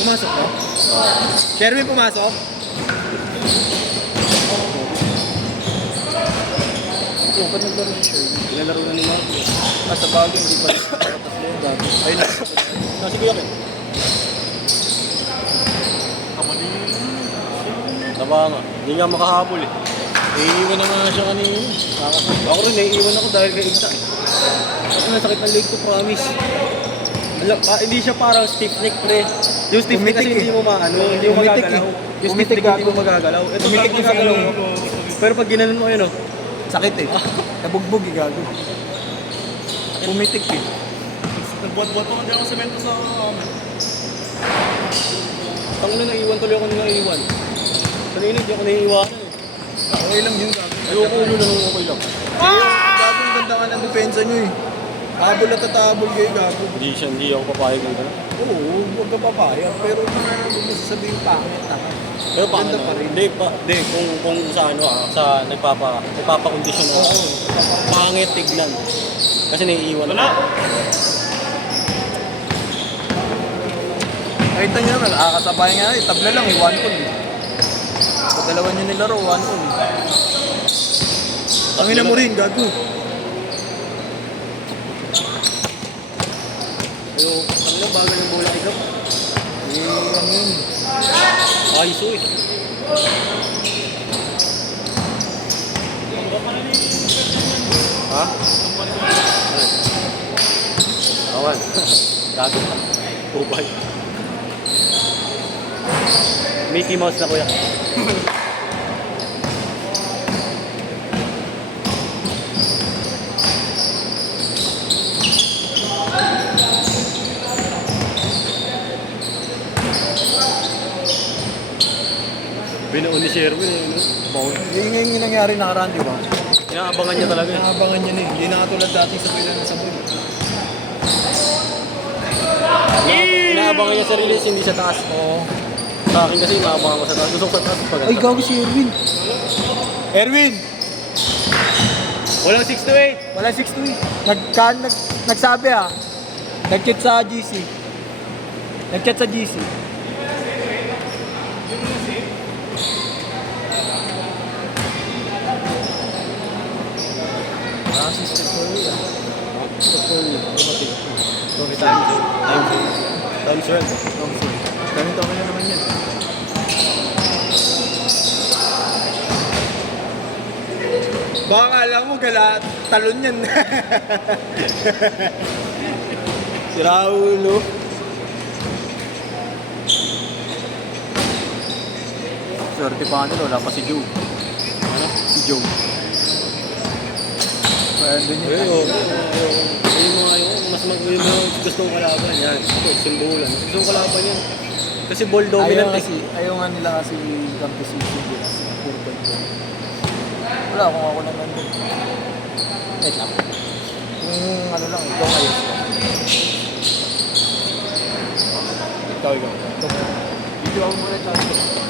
Pumasok mo? Sherwin pumasok? Oo, ba't naglaro si Sherwin? Nilalaro na ni Marco. Sa bagay, hindi pa nakatas na yung gabi. Ayun na. Nasi Kuya Ken. Taba nga. Hindi nga makahabol eh. Naiiwan na nga siya kanina. Ako rin, naiiwan ako dahil kay Igta. Ako nasakit ng leg ko, promise. Hindi siya parang stiff neck, pre. Yung stiff neck kasi hindi mo maano, hindi mo magagalaw. Yung stiff neck hindi mo magagalaw. Ito Pumitik yung magagalaw sa mo. Pero pag ginanon mo yun, oh. Sakit eh. Nabugbog eh, gago. Pumitik eh. Nagbuat-buat ako din ako semento sa Tang na naiwan tuloy ako nung naiwan. Kanina hindi ako naiiwanan eh. Okay lang yun, gago. Ayoko ulo na nung okay lang. Gago, ang ganda nga ng depensa nyo eh. Habol at tatabol kayo, gago. Hindi ako papayag ng gano'n. Oo, huwag ka papayag. Pero huwag mo sasabihin pangit naman. Pero Ganda pa rin. Hindi kung sa ano sa nagpapakondisyon ako. Pangit tignan. Kasi naiiwan ako. Nakita nyo naman, nakakasabay nga eh. Tabla lang eh, 1 all eh. Sa dalawa nyo nilaro, 1 all eh. Ang ina mo rin, gago. Pero ano na bagal ng bola ikaw? Ano yun? Ay, so eh. Ha? Awan. Gago ka. Bubay. Mickey Mouse na kuya. Binuon ni Sherwin eh, no? Bawal. Yun yung nangyari nakaraan, di ba? Inaabangan niya talaga eh. Nakabangan niya na eh. Hindi nakatulad dati sa pila ng sabon. Inaabangan niya sa release, hindi sa taas. Oo. Sa akin kasi inaabangan ko sa taas. Gusto ko sa taas pag Ay, gago si Erwin. Erwin! Walang 6 to 8. Wala 6 to 8. Nagsabi ah. Nag-chat sa GC. Nag-chat sa GC. Sister Corey ah. Sister Corey. Dumating. Times 12. Ganito ka na naman yan. Baka alam mo, talon yan. Si Raulo. Swerte pa nila, wala pa si Joe. Ano? Si Joe. Pwede niya. Yung mga mas yung mga gustong kalaban yan. Ito, simbolan. Gustong kalaban yan. Kasi ball dominant eh. Ayaw nga nila kasi composition nila. Wala akong ako naman doon. Wait lang. Kung ano lang, ikaw ayos ka. Ikaw. Video ako muna tayo.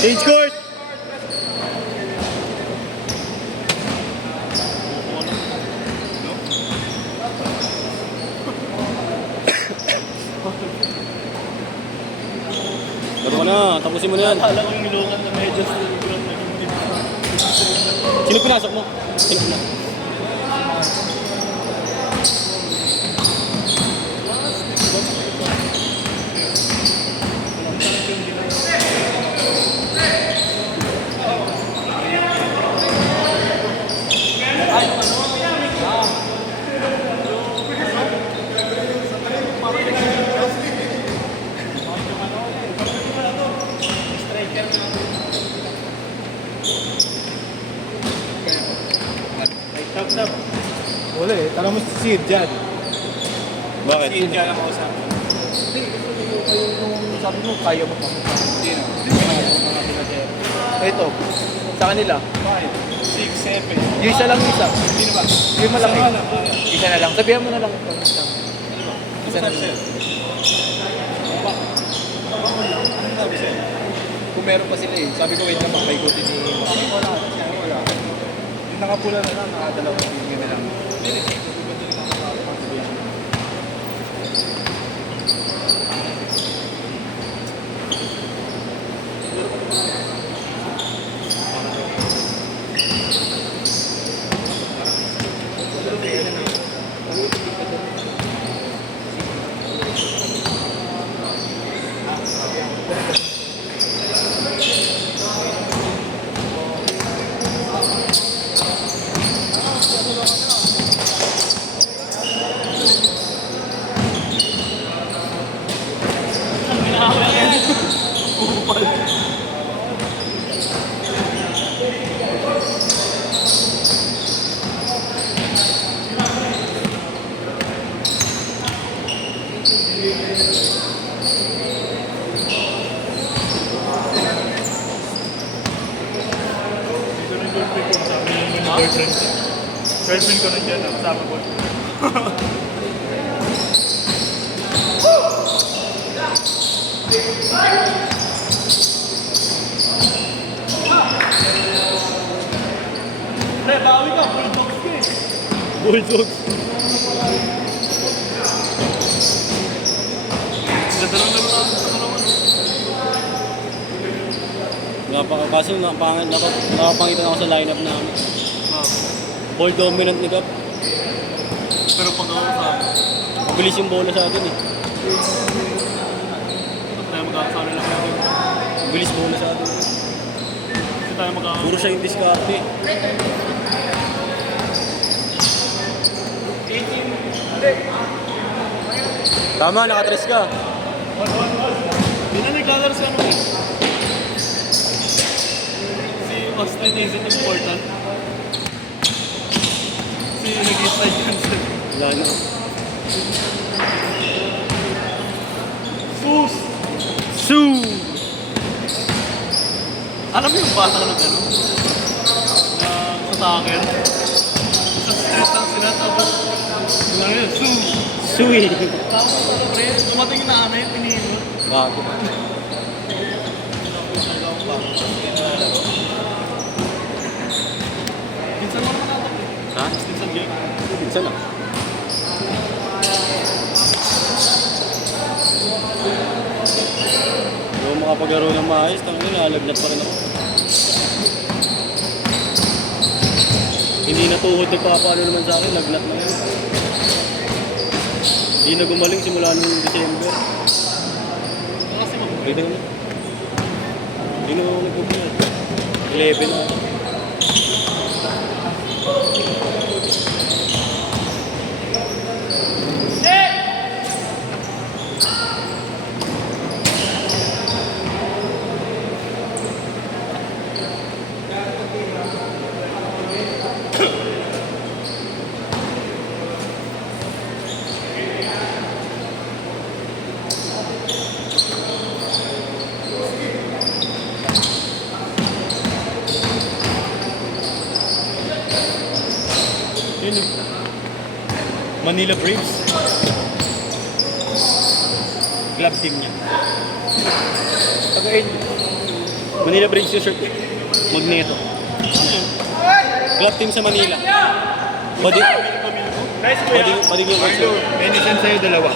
Change court! Laro mo na, tapusin mo na yan. Akala ko yung ilungan na medyo Sino pinasok mo? Sino pinasok? Tap-tap. Wala eh. Tanong mo si Sid dyan. Bakit? Hindi ka lang kausap. Hindi, kasi yung sabi mo, kaya mo pa. Sino? Ito, sa kanila. 5, 6, 7. Yung isa lang isa. Sino ba? Yung malaki. Isa na lang. Isa na lang. Sabihan mo na lang ito. Isa na lang. Ano sabi sa'yo? Kung meron pa sila eh. Sabi ko, wait lang, papaikutin ni... Wala. Yung nakapula na lang, nakadalawang tingin na lang. Girlfriend ko na dyan, kasama ko. Pre, bawi ka, bulldogs ka eh. Bulldogs. Kaso nakapangita na ako sa lineup namin. Ball dominant ni Gab. Pero pag ako sa Mabilis yung bola sa atin eh. tayo magkakasama lang natin. Mabilis bola sa atin. Hindi tayo magkakasama. Puro siya yung diskarte. Tama, nakatres ka. Hindi na naglalaro si ano eh. Si Austin, is it important? Si nag-slide cancel. Wala na. Sus! Su! Alam mo yung bata na gano'n? Na sa soccer? Sa street lang sila, tapos lang yun, su! Sui! Tapos ano pre, dumating na anay, pinihilot. Bago. Minsan mo naman natak eh. Ha? Minsan game. Minsan lang. Kung makapaglaro ng maayos, tangin, nalagnat pa rin ako. Hindi na tuhod nagpapaano naman sa akin, lagnat na yun. Hindi na gumaling simula nung December. Kasi mag- Pwede na. Hindi na ako nagpupunod. 11 na. Yun eh. Manila Braves. Club team niya. Taga-8. Manila Braves yung shirt. Magneto. Club team sa Manila. Badi. Nice kuya. Badi yung Marlo, may nisend sa'yo dalawa.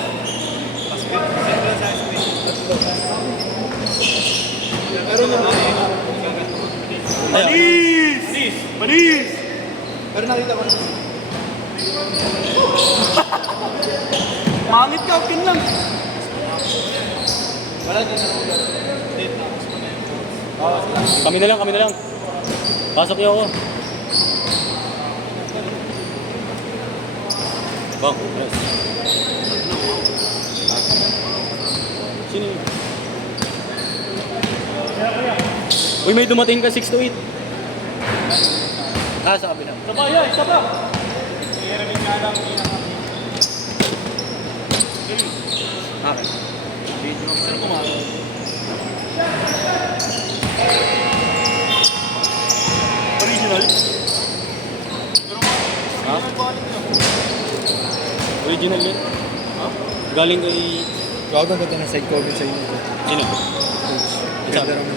Panis! Panis! Pero nakita ko. Mangit ka, pin lang. Kami na lang. Pasok niyo ako. Bang, yes. Sino yun? Uy, may dumating ka 6 to 8. Ah, sa kabila. Sabay yan, isa pa. Okay. Sino kumaro? Original? Ha? Original yun? Ha? Galing kay... Gawag ang ganda ng side comment sa inyo. Sino? Ganda naman.